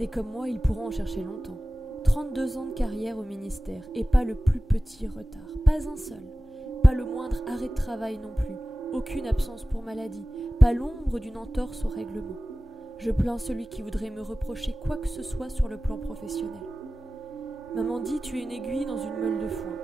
Des comme moi, ils pourront en chercher longtemps. 32 ans de carrière au ministère, et pas le plus petit retard, pas un seul. Pas le moindre arrêt de travail non plus, aucune absence pour maladie, pas l'ombre d'une entorse au règlement. Je plains celui qui voudrait me reprocher quoi que ce soit sur le plan professionnel. Maman dit, tu es une aiguille dans une meule de foin.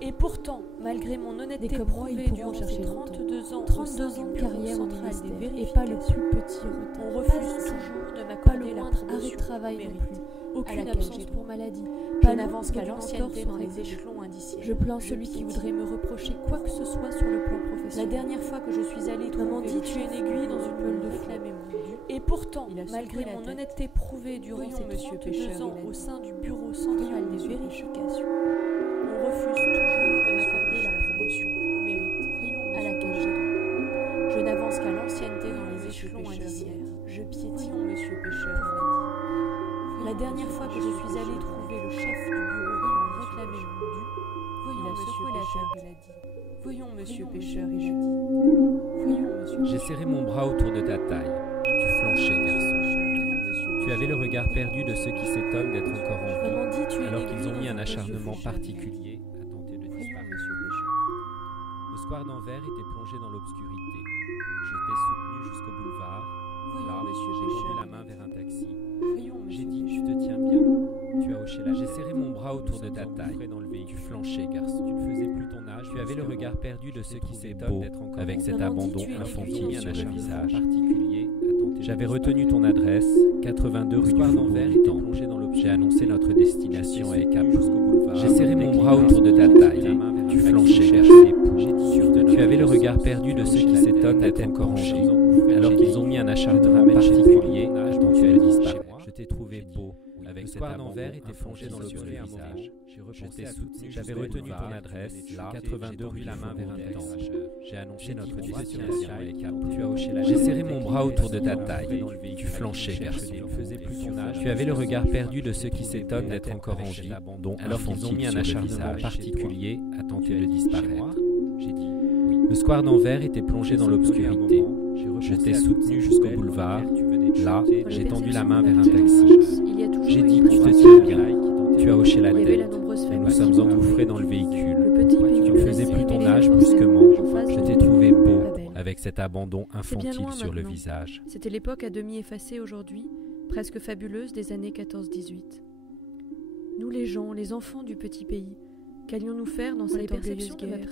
Et pourtant, malgré mon honnêteté prouvée durant ces 32 ans de carrière au ministère, et pas le plus petit retard, on refuse toujours de m'accorder la arrêt de travail non plus, aucune absence pour maladie, pas n'avance qu'à l'ancienneté dans les échelons indiciels. Je plains celui qui voudrait me reprocher quoi que ce soit sur le plan professionnel. La dernière fois que je suis allée trouver maman dit, tu es une aiguille dans une meule de foin. Et pourtant, malgré mon honnêteté prouvée durant ces 32 ans au sein du bureau central des vérifications, on refuse toujours de m'accorder la promotion au mérite à laquelle j'ai droit. Je n'avance qu'à l'ancienneté dans les échelons indiciaires. Je piétine, monsieur Pêcheur. La dernière fois que je suis allée trouver le chef du bureau qui me réclamait mon dû, voyons monsieur Pêcheur, il a dit. Voyons monsieur Pêcheur, il a dit. Voyons monsieur. J'ai serré mon bras autour de ta taille. Tu flanchais, garçon. Tu avais le regard perdu de ceux qui s'étonnent d'être encore en vie, alors qu'ils ont mis un acharnement particulier à tenter de disparaître. Le square d'Anvers était plongé dans l'obscurité. Je t'ai soutenu jusqu'au boulevard. Là, j'ai tendu la main vers un taxi. J'ai dit, tu te tiens bien. Tu as hoché la tête. J'ai serré mon bras autour de ta taille. Tu flanchais, garçon. Tu ne faisais plus ton âge. Tu avais le regard perdu de ceux qui s'étonnent d'être encore avec cet abandon infantile sur le visage particulier. J'avais retenu ton adresse, 82 rue d'Anvers, était plongé dans l'objet. J'ai annoncé notre destination à Cap jusqu'au boulevard. J'ai serré mon bras autour de ta taille. Tu flanchais, cherchais l'époux. Tu avais le regard perdu de ceux qui s'étonnent d'être encore en vie, alors qu'ils ont mis un acharnement particulier dont tu as disparu. Je t'ai trouvé beau. Avec cet d'Anvers était plongé dans l'obscur visage. Je t'ai soutenu. J'avais retenu ton adresse, 82 rue la main vers un taxi. J'ai annoncé notre destination à Cap. Tu as hoché la tête. J'ai serré mon bras autour de ta taille. Tu flanchais, garçon. Tu avais le regard perdu de ceux qui s'étonnent d'être encore en vie, alors qu'ils ont mis un acharnement particulier à tenter de disparaître. J'ai dit oui. Le square d'Anvers était plongé dans l'obscurité. Je t'ai soutenu jusqu'au boulevard. Là, j'ai tendu la main vers un taxi. J'ai dit, tu te tiens bien. Tu as hoché la tête. Nous sommes engouffrés dans le véhicule. Tu ne faisais plus ton âge brusquement. Je t'ai trouvé beau, avec cet abandon infantile sur le visage. C'était l'époque à demi effacée aujourd'hui, presque fabuleuse des années 14-18. Nous les gens, les enfants du petit pays, qu'allions-nous faire dans cette orgueilleuse guerre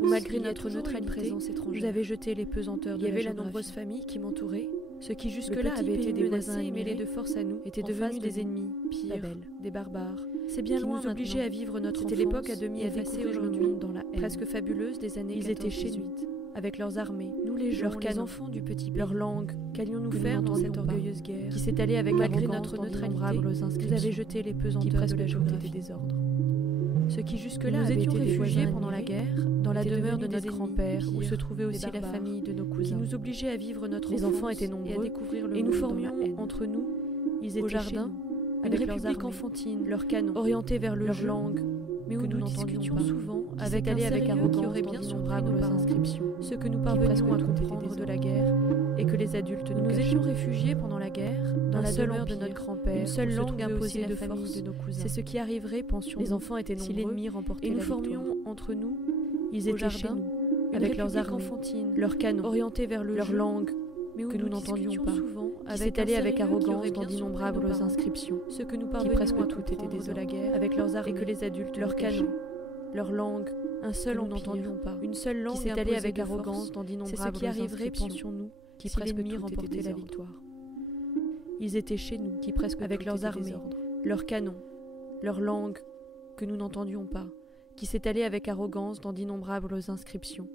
où malgré notre neutralité, vous avez jeté les pesanteurs de la géographie. Il y avait la nombreuse famille qui m'entourait. Ceux qui jusque-là avaient été des voisins et mêlés de force à nous étaient devenus des ennemis, pires, des barbares. C'est bien loin nous obliger à vivre notre enfance. C'était l'époque à demi effacée aujourd'hui dans la haine, presque fabuleuse des années 14-18. Ils étaient chez nous, avec leurs armées, nous les gens, les enfants du petit pays, leur langue. Qu'allions-nous faire dans cette orgueilleuse guerre qui s'est allée avec malgré notre neutralité, vous avez jeté les pesanteurs de la géographie des ordres. Ceux qui jusque-là avaient été réfugiés pendant la guerre, dans la demeure de notre grand-père, où se trouvait aussi la famille de nos cousins, qui nous obligeaient à vivre notre enfance. Les enfants étaient nombreux, et nous formions entre nous, ils étaient au jardin, une république enfantine, leurs canons, orientés vers leur langue, mais où nous discutions souvent, avec arrogance qui aurait bien sombré nos inscriptions, ce que nous parvenions à comprendre de la guerre, et que les adultes nous étions réfugiés pendant la guerre, dans la demeure de notre grand-père, une seule langue imposée de force de nos cousins. C'est ce qui arriverait, pensions les enfants étaient nombreux, si l'ennemi remportait la victoire. Et nous formions entre nous, ils étaient chez nous, avec leurs armes enfantines, leurs canons, orientés vers leur langue, mais que nous n'entendions pas, souvent, qui s'est allé avec arrogance dans d'innombrables inscriptions, ce que nous parvenions presque toutes étaient des de la guerre, avec leurs armes, et que les adultes, leurs canons, leur langue, un seul on n'entendions pas, une seule langue qui s'est allée avec arrogance dans d'innombrables inscriptions. C'est ce qui arriverait, pensions-nous, qui si l'ennemi remportait la victoire. Ils étaient chez nous, qui presque avec leurs armées, leurs canons, leur langue, que nous n'entendions pas, qui s'est allée avec arrogance dans d'innombrables inscriptions,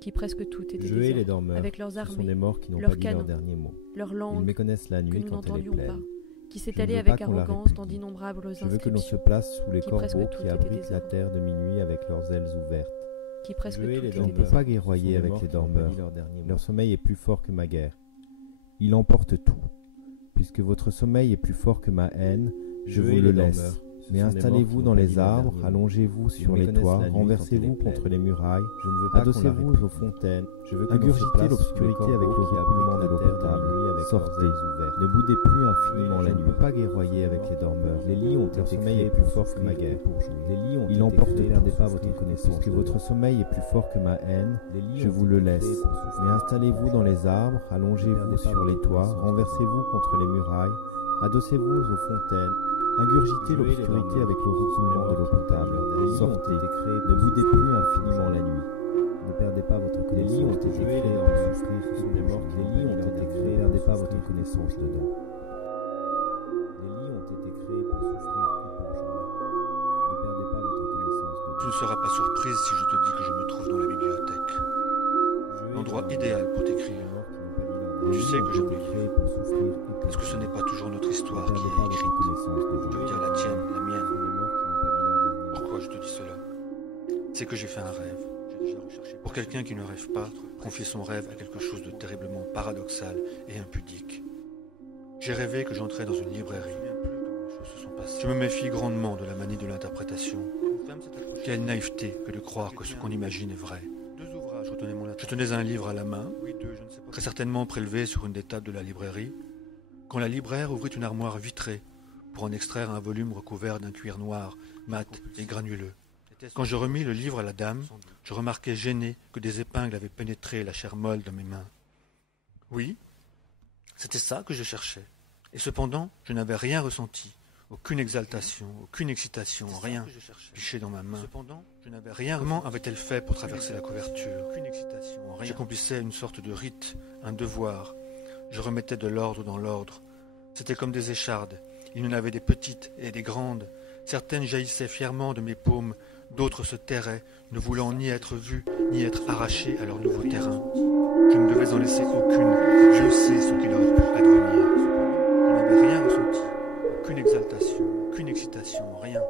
qui presque toutes étaient je hais les dormeurs, avec leurs armées, ce sont des morts qui n'ont pas dit canons, leur dernier mot. Leur langue, ils méconnaissent la nuit quand elle est pleine. Qui s'est allé avec arrogance dans d'innombrables inscriptions. Je veux que l'on se place sous les corbeaux qui abritent la terre de minuit avec leurs ailes ouvertes. Qui presque on ne peut pas guerroyer avec les dormeurs. Leur sommeil est plus fort que ma guerre. Il emporte tout. Puisque votre sommeil est plus fort que ma haine, je vous le laisse. Mais installez-vous dans les arbres, allongez-vous sur les toits, renversez-vous contre les murailles, adossez-vous aux fontaines, ingurgitez l'obscurité avec le roulement de l'eau potable, sortez, ne boudez plus infiniment la nuit. Je ne peux pas guerroyer avec les dormeurs, les lits ont été créés plus fort que ma guerre. Il emporte, ne perdez pas votre connaissance, que votre sommeil est plus fort que ma haine, je vous le laisse. Mais installez-vous dans les arbres, allongez-vous sur les toits, renversez-vous contre les murailles, adossez-vous aux fontaines, ingurgitez l'obscurité avec le roulement de l'eau potable, sortez, ne boudez plus infiniment la nuit. Ne perdez pas votre connaissance. Les lits ont été créés pour souffrir, ce sont des morts. Les lits ont été créés, ne perdez pas votre connaissance dedans. Les lits ont été créés pour souffrir et pour jouir. Ne perdez pas votre connaissance dedans. Tu ne seras pas surprise si je te dis que je me trouve dans la bibliothèque. L'endroit idéal pour t'écrire. Tu sais que j'aime les livres. Est-ce que ce n'est pas toujours notre histoire qui est écrite? Je veux dire la tienne, la mienne. Pourquoi je te dis cela? C'est que j'ai fait un rêve. Pour quelqu'un qui ne rêve pas, confier son rêve à quelque chose de terriblement paradoxal et impudique. J'ai rêvé que j'entrais dans une librairie. Je me méfie grandement de la manie de l'interprétation. Quelle naïveté que de croire que ce qu'on imagine est vrai. Je tenais un livre à la main, très certainement prélevé sur une des tables de la librairie, quand la libraire ouvrit une armoire vitrée pour en extraire un volume recouvert d'un cuir noir, mat et granuleux. Quand je remis le livre à la dame, je remarquai gêné que des épingles avaient pénétré la chair molle de mes mains. Oui, c'était ça que je cherchais. Et cependant, je n'avais rien ressenti, aucune exaltation, aucune excitation, rien piché dans ma main. Comment avait-elle fait pour traverser la couverture? J'accomplissais une sorte de rite, un devoir. Je remettais de l'ordre dans l'ordre. C'était comme des échardes. Il y en avait des petites et des grandes. Certaines jaillissaient fièrement de mes paumes, d'autres se tairaient, ne voulant ni être vues, ni être arrachées à leur nouveau terrain. Je ne devais en laisser aucune. Dieu sait ce qu'il aurait pu advenir. Je n'avais rien ressenti. Aucune exaltation, aucune excitation, rien.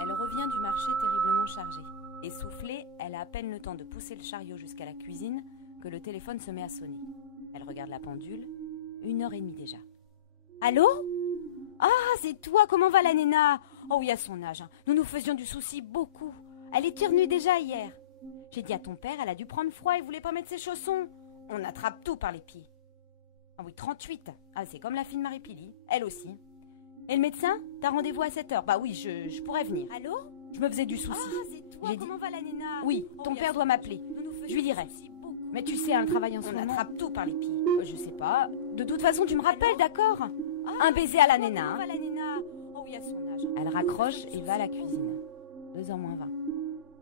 Elle revient du marché terriblement chargée. Essoufflée, elle a à peine le temps de pousser le chariot jusqu'à la cuisine que le téléphone se met à sonner. Elle regarde la pendule, 1h30 déjà. Allô? Ah, c'est toi, comment va la Néna? Oh oui, à son âge, hein. Nous nous faisions du souci beaucoup. Elle est tire-nue déjà hier. J'ai dit à ton père, elle a dû prendre froid, elle voulait pas mettre ses chaussons. On attrape tout par les pieds. Ah oui, 38. Ah, c'est comme la fille de Marie-Pili, elle aussi. Et le médecin? T'as rendez-vous à 7h. Bah oui, je pourrais venir. Allô? Je me faisais du souci. Ah, c'est toi, comment va la Néna? Oui, ton père doit m'appeler. Je lui dirai. Mais tu sais, un travail en ce moment. On attrape tout par les pieds. Je sais pas. De toute façon, tu me rappelles, d'accord? Un baiser à la Néna. Oh oui, à son âge. Elle raccroche et va à la cuisine. 2h moins 20.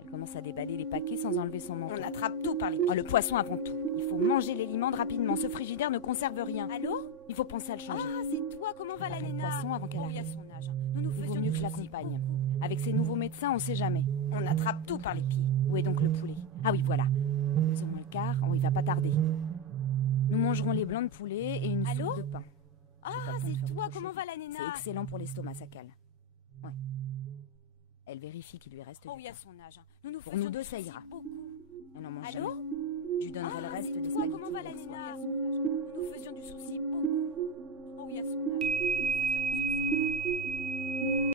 Elle commence à déballer les paquets sans enlever son manteau. On attrape tout par les pieds. Oh, le poisson avant tout. Il faut manger les limandes rapidement. Ce frigidaire ne conserve rien. Allô? Il faut penser à le changer. Ah, c'est toi, comment va la Néna? Le poisson avant qu'elle arrive. À son âge. Il vaut mieux que je l'accompagne. Avec ces nouveaux médecins, on sait jamais. On attrape tout par les pieds. Où est donc le poulet? Ah oui, voilà. 2h moins le quart, il va pas tarder. Nous mangerons les blancs de poulet et une soupe de pain. Ah, c'est toi, comment va la Néna? C'est excellent pour l'estomac, ça cale. Ouais. Elle vérifie qu'il lui reste du pain. À son âge. Pour nous deux, ça ira. Elle en mange jamais. Je lui donnerai le reste des spaghettis. Comment va la Néna?